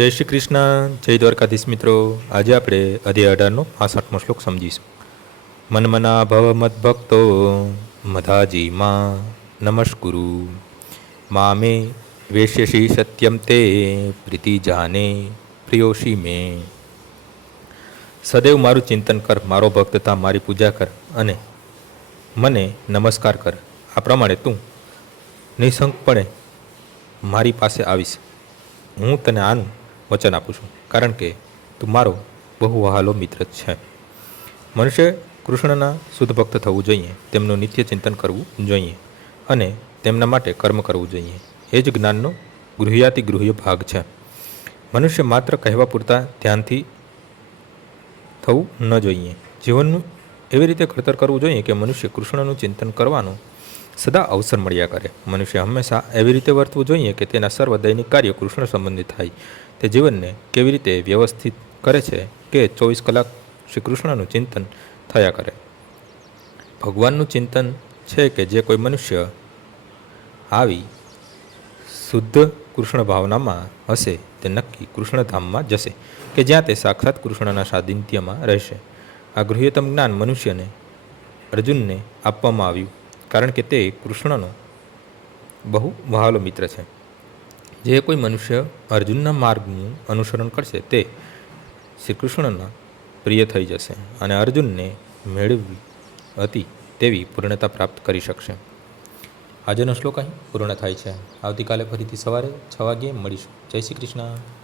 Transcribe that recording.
જય શ્રી કૃષ્ણ, જય દ્વારકાધીશ મિત્રો. આજે આપણે અધ્યાય 18નો 65મો શ્લોક સમજીશું. મન્મના ભવ મદ્ભક્તો મધાજી માં નમસ્કુરુ મામે વેશ્યસી સત્યમ તે પ્રીતિ જાને પ્રિયોશી મે. સદૈવ મારું ચિંતન કર, મારો ભક્ત થા, મારી પૂજા કર અને મને નમસ્કાર કર. આ પ્રમાણે તું નિઃશંકપણે મારી પાસે આવીશ. હું તને આનું વચન આપું છું, કારણ કે તું મારો બહુ વહાલો મિત્ર છે. મનુષ્ય કૃષ્ણના શુદ્ધ ભક્ત થવું જોઈએ, તેમનું નિત્ય ચિંતન કરવું જોઈએ અને તેમના માટે કર્મ કરવું જોઈએ. એ જ જ્ઞાનનો ગૃહ્યાતિ ગૃહ્ય ભાગ છે. મનુષ્ય માત્ર કહેવા પૂરતા ધ્યાનથી થવું ન જોઈએ. જીવનનું એવી રીતે ઘડતર કરવું જોઈએ કે મનુષ્ય કૃષ્ણનું ચિંતન કરવાનો સદા અવસર મળ્યા કરે. મનુષ્ય હંમેશા એવી રીતે વર્તવું જોઈએ કે તેના સર્વ દૈનિક કાર્યો કૃષ્ણ સંબંધિત થાય. તે જીવનને કેવી રીતે વ્યવસ્થિત કરે છે કે 24 કલાક શ્રી કૃષ્ણનું ચિંતન થયા કરે. ભગવાનનું ચિંતન છે કે જે કોઈ મનુષ્ય આવી શુદ્ધ કૃષ્ણ ભાવનામાં હશે તે નક્કી કૃષ્ણધામમાં જશે કે જ્યાં તે સાક્ષાત કૃષ્ણના સાનિધ્યમાં રહેશે. આ ગૃહ્યતમ જ્ઞાન મનુષ્યને અર્જુનને આપવામાં આવ્યું કારણ કે તે કૃષ્ણનો બહુ વહાલો મિત્ર છે. જે કોઈ મનુષ્ય અર્જુનના માર્ગનું અનુસરણ કરશે તે શ્રી કૃષ્ણના પ્રિય થઈ જશે અને અર્જુનને મેળવી હતી તેવી પૂર્ણતા પ્રાપ્ત કરી શકશે. આજનો શ્લોક અહીં પૂર્ણ થાય છે. આવતીકાલે ફરીથી સવારે 6 વાગ્યે મળીશું. જય શ્રી કૃષ્ણ.